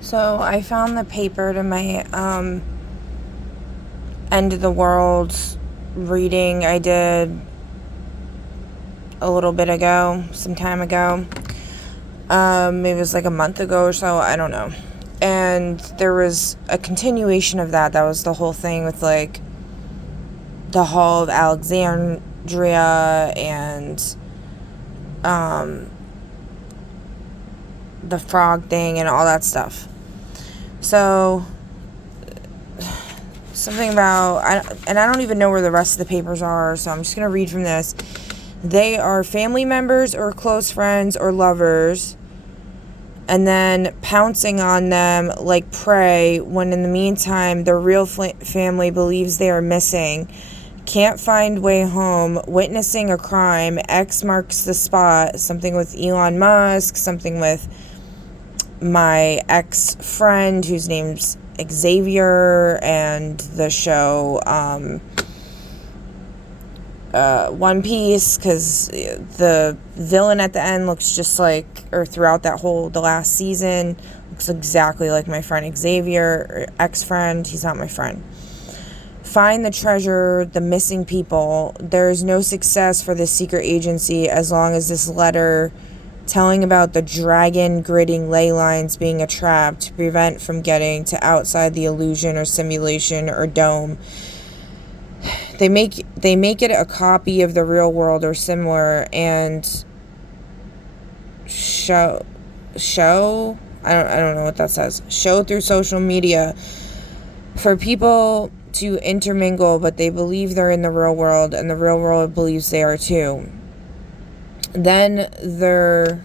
So I found the paper to my end of the world reading I did a little bit ago, some time ago. It was like a month ago or so, I don't know. And there was a continuation of that. That was the whole thing with like the Hall of Alexandria and the frog thing and all that stuff. So something about, I don't even know where the rest of the papers are, so I'm just going to read from this. They are family members or close friends or lovers, and then pouncing on them like prey when in the meantime their real family believes they are missing. Can't find way home, witnessing a crime, X marks the spot, something with Elon Musk, something with my ex-friend whose name's Xavier, and the show One Piece, because the villain at the end looks just like, or throughout the last season, looks exactly like my friend Xavier, or ex-friend. He's not my friend. Find the treasure, the missing people. There's no success for this secret agency as long as this letter telling about the dragon gridding ley lines being a trap to prevent from getting to outside the illusion or simulation or dome. They make it a copy of the real world or similar and show I don't know what that says. Show through social media for people to intermingle, but they believe they're in the real world and the real world believes they are too. Then their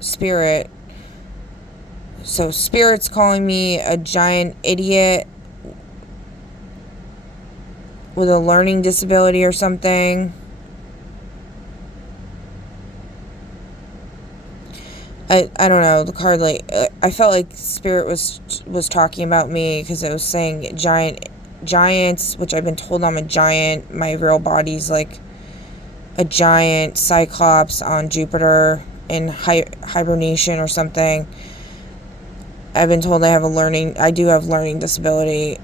spirit, so spirit's calling me a giant idiot with a learning disability or something. I don't know, the card, like, I felt like spirit was talking about me because it was saying giants, which I've been told I'm a giant. My real body's like a giant cyclops on Jupiter in hibernation or something. I've been told I do have learning disability,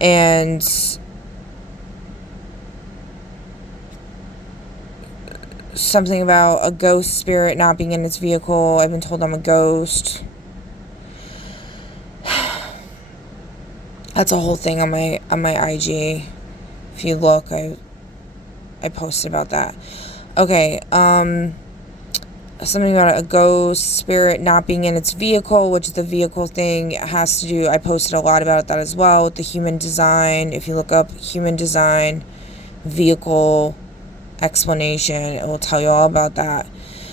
and something about a ghost spirit not being in its vehicle. I've been told I'm a ghost. That's a whole thing on my IG. If you look, I posted about that. Okay, something about a ghost spirit not being in its vehicle, which the vehicle thing has to do, I posted a lot about that as well, with the human design. If you look up human design vehicle explanation, it will tell you all about that.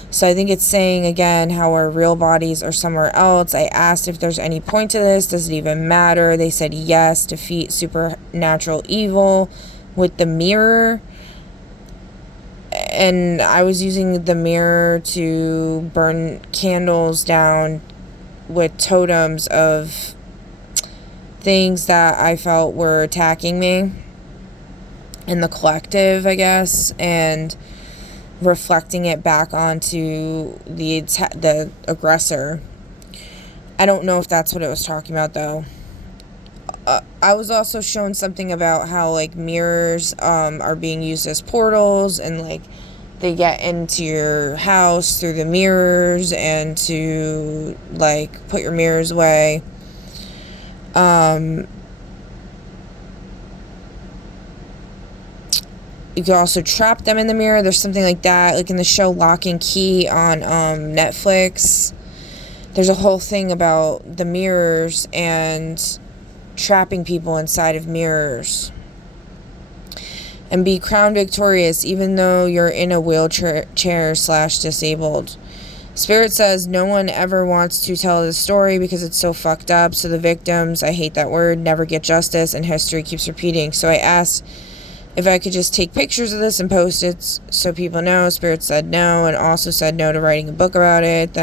So I think it's saying again how our real bodies are somewhere else. I asked if there's any point to this. Does it even matter? They said yes. Defeat supernatural evil with the mirror. And I was using the mirror to burn candles down with totems of things that I felt were attacking me in the collective, I guess, and reflecting it back onto the aggressor. I don't know if that's what it was talking about, though. I was also shown something about how, like, mirrors are being used as portals, and, like, they get into your house through the mirrors, and to, like, put your mirrors away. You can also trap them in the mirror. There's something like that, like in the show Lock and Key on Netflix. There's a whole thing about the mirrors and trapping people inside of mirrors. And be crowned victorious even though you're in a wheelchair / disabled. Spirit says no one ever wants to tell this story because it's so fucked up. So the victims, I hate that word, never get justice, and history keeps repeating. So I asked if I could just take pictures of this and post it so people know. Spirit said no, and also said no to writing a book about it.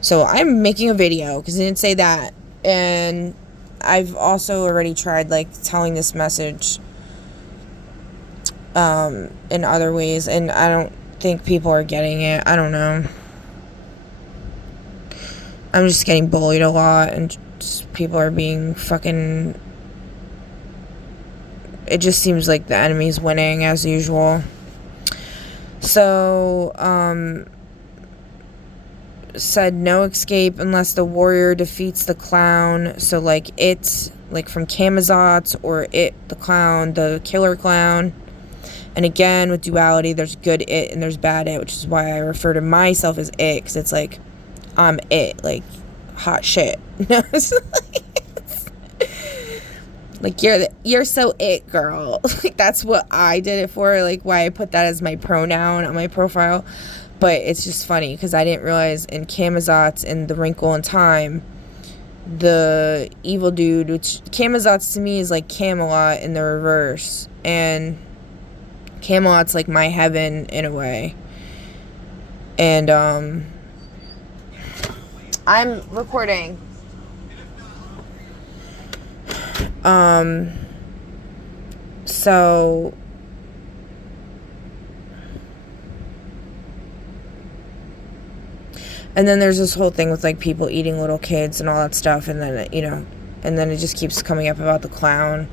So I'm making a video because it didn't say that. And I've also already tried, like, telling this message in other ways, and I don't think people are getting it. I don't know. I'm just getting bullied a lot, and people are being fucking... It just seems like the enemy's winning, as usual. So, said no escape unless the warrior defeats the clown. So, like, it, like, from Camazotz, or it, the clown, the killer clown. And again, with duality, there's good it and there's bad it, which is why I refer to myself as it, because it's like, I'm it, like, hot shit. Like, you're so it, girl. Like, that's what I did it for, like, why I put that as my pronoun on my profile. But it's just funny, because I didn't realize in Camazotz and The Wrinkle in Time, the evil dude, which Camazotz to me is like Camelot in the reverse, and Camelot's like my heaven in a way. And I'm recording. So and then there's this whole thing with like people eating little kids and all that stuff, and then and then it just keeps coming up about the clown.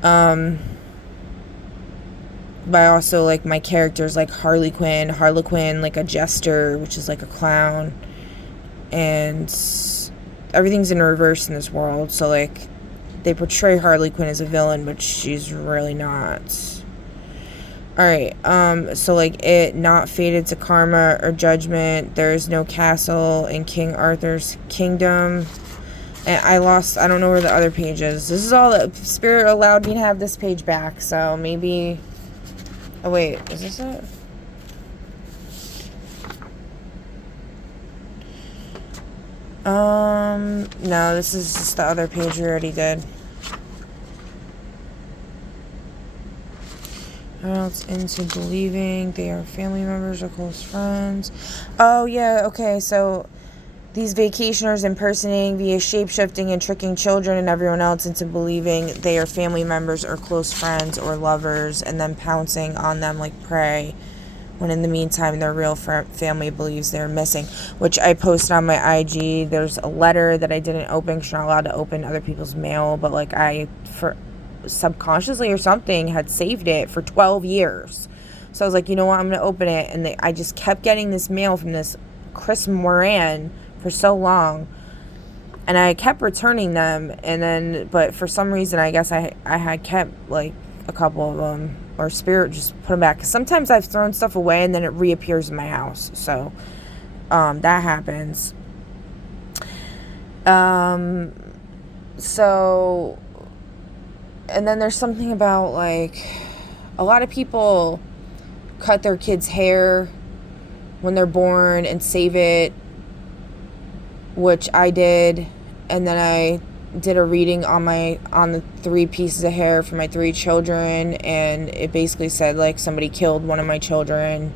But I also like my characters like Harlequin, like a jester, which is like a clown, and everything's in reverse in this world. So like they portray Harley Quinn as a villain, but she's really not. Alright, so like it not fated to karma or judgment. There is no castle in King Arthur's kingdom. And I don't know where the other page is. This is all that Spirit allowed me to have this page back, so maybe... Oh wait, is this it? No, this is just the other page we already did. Else into believing they are family members or close friends. Oh yeah, okay, so these vacationers impersonating via shapeshifting and tricking children and everyone else into believing they are family members or close friends or lovers, and then pouncing on them like prey, when in the meantime their real family believes they're missing. Which I posted on my IG. There's a letter that I didn't open because you're not allowed to open other people's mail, but like subconsciously or something had saved it for 12 years. So I was like, you know what, I'm going to open it. And I just kept getting this mail from this Chris Moran for so long. And I kept returning them. And then, but for some reason, I guess I had kept like a couple of them. Or Spirit just put them back. Because sometimes I've thrown stuff away and then it reappears in my house. So that happens. So... And then there's something about, like, a lot of people cut their kids' hair when they're born and save it, which I did. And then I did a reading on the 3 pieces of hair for my 3 children, and it basically said, like, somebody killed one of my children,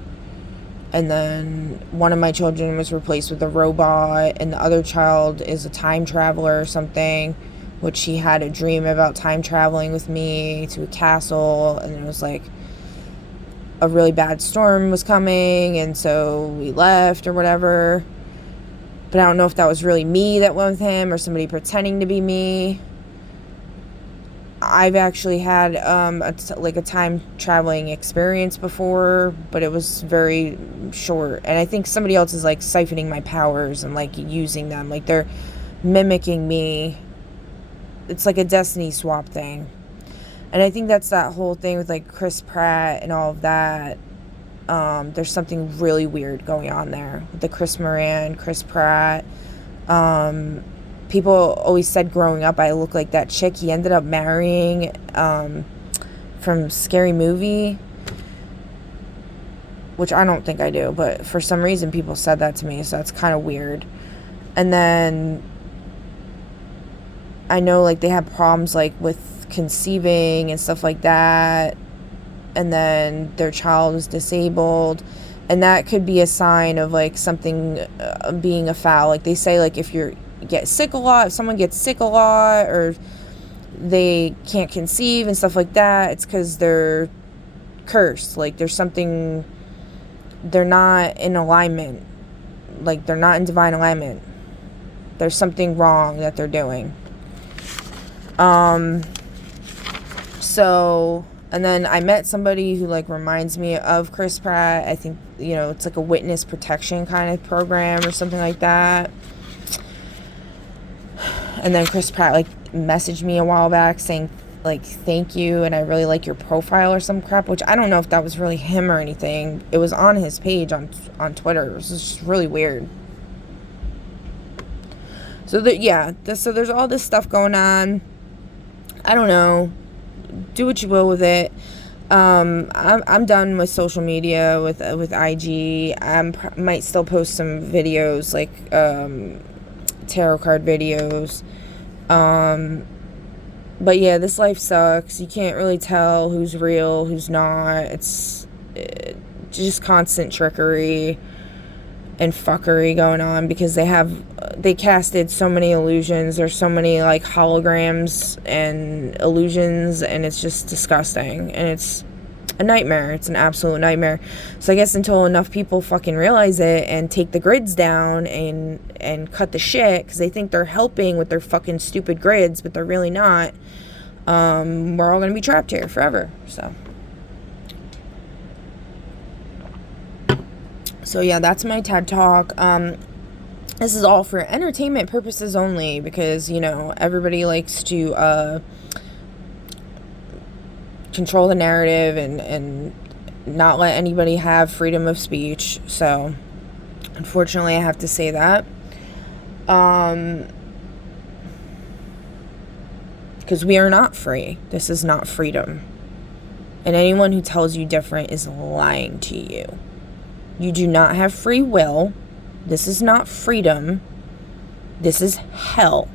and then one of my children was replaced with a robot, and the other child is a time traveler or something, which he had a dream about time traveling with me to a castle, and it was like a really bad storm was coming, and so we left or whatever. But I don't know if that was really me that went with him or somebody pretending to be me. I've actually had a time traveling experience before, but it was very short, and I think somebody else is like siphoning my powers and like using them, like they're mimicking me. It's like a destiny swap thing. And I think that's that whole thing with like Chris Pratt and all of that. There's something really weird going on there with the Chris Moran, Chris Pratt. People always said growing up I look like that chick he ended up marrying from Scary Movie, which I don't think I do, but for some reason people said that to me, so that's kind of weird. And then I know like they have problems like with conceiving and stuff like that, and then their child is disabled, and that could be a sign of like something being afoul. Like they say, like if you get sick a lot, if someone gets sick a lot, or they can't conceive and stuff like that, it's because they're cursed. Like there's something, they're not in alignment, like they're not in divine alignment. There's something wrong that they're doing. So, and then I met somebody who, like, reminds me of Chris Pratt. I think, you know, it's like a witness protection kind of program or something like that. And then Chris Pratt, like, messaged me a while back saying, like, thank you, and I really like your profile or some crap, which I don't know if that was really him or anything. It was on his page on Twitter. It was just really weird. So, so there's all this stuff going on. I don't know. Do what you will with it. I'm done with social media, with IG. Might still post some videos, like tarot card videos. But yeah, this life sucks. You can't really tell who's real, who's not. It's just constant trickery and fuckery going on, because they casted so many illusions. There's so many, like, holograms and illusions, and it's just disgusting, and it's a nightmare. It's an absolute nightmare. So I guess until enough people fucking realize it and take the grids down and cut the shit, because they think they're helping with their fucking stupid grids, but they're really not, we're all gonna be trapped here forever. So yeah, that's my TED Talk. This is all for entertainment purposes only, because, you know, everybody likes to control the narrative and not let anybody have freedom of speech. So unfortunately, I have to say that. Because we are not free. This is not freedom. And anyone who tells you different is lying to you. You do not have free will. This is not freedom. This is hell.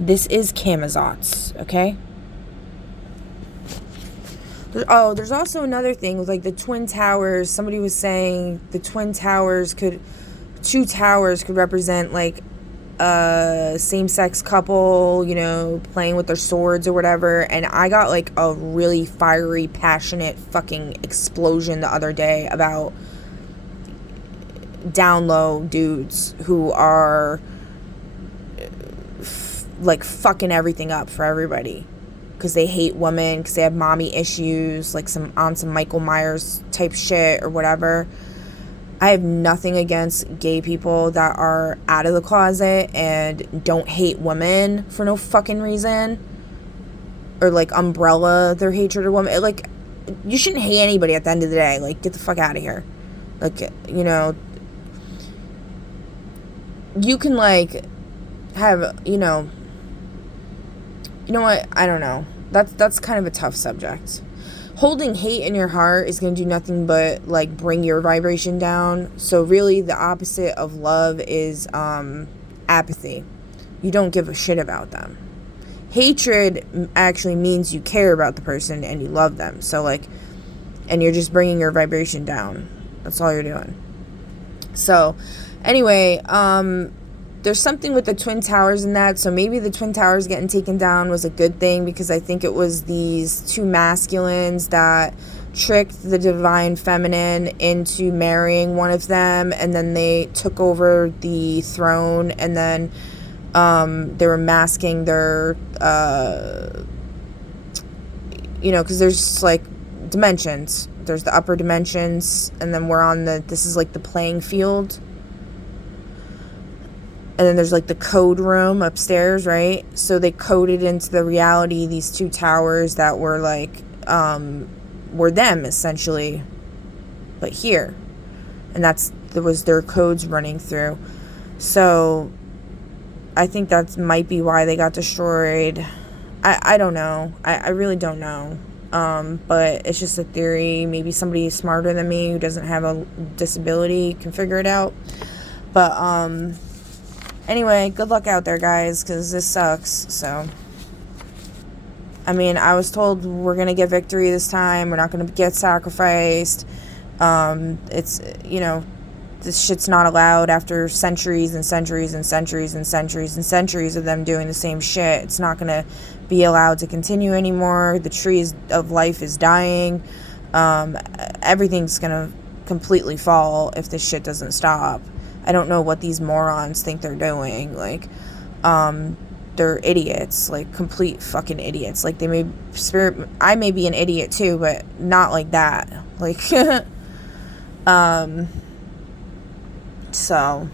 This is Camazotz, okay? There's also another thing with, like, the Twin Towers. Somebody was saying the Twin Towers two towers could represent, like, a same-sex couple, you know, playing with their swords or whatever. And I got, like, a really fiery, passionate fucking explosion the other day about down low dudes who are like fucking everything up for everybody because they hate women, because they have mommy issues, like some Michael Myers type shit or whatever. I have nothing against gay people that are out of the closet and don't hate women for no fucking reason, or like umbrella their hatred of women. Like, you shouldn't hate anybody at the end of the day. Like, get the fuck out of here. Like, you know, you can, like, have, you know what, I don't know. That's kind of a tough subject. Holding hate in your heart is going to do nothing but, like, bring your vibration down. So really the opposite of love is apathy. You don't give a shit about them. Hatred actually means you care about the person and you love them. So, like, and you're just bringing your vibration down. That's all you're doing. So anyway, there's something with the Twin Towers in that, so maybe the Twin Towers getting taken down was a good thing, because I think it was these two masculines that tricked the divine feminine into marrying one of them, and then they took over the throne, and then they were masking their, you know, because there's, like, dimensions. There's the upper dimensions, and then we're on this is, like, the playing field. And then there's, like, the code room upstairs, right? So they coded into the reality these two towers that were, like, were them, essentially, but here. And there was their codes running through. So I think that might be why they got destroyed. I don't know. I really don't know. But it's just a theory. Maybe somebody smarter than me who doesn't have a disability can figure it out. But, anyway, good luck out there, guys, because this sucks. So, I mean, I was told we're going to get victory this time. We're not going to get sacrificed. It's, you know, this shit's not allowed after centuries and centuries and centuries and centuries and centuries of them doing the same shit. It's not going to be allowed to continue anymore. The trees of life is dying. Everything's going to completely fall if this shit doesn't stop. I don't know what these morons think they're doing. Like, they're idiots, like complete fucking idiots. Like, I may be an idiot too, but not like that. Like, so,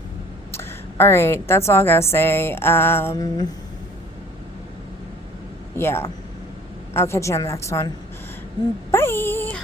alright, that's all I gotta say. Yeah, I'll catch you on the next one. Bye!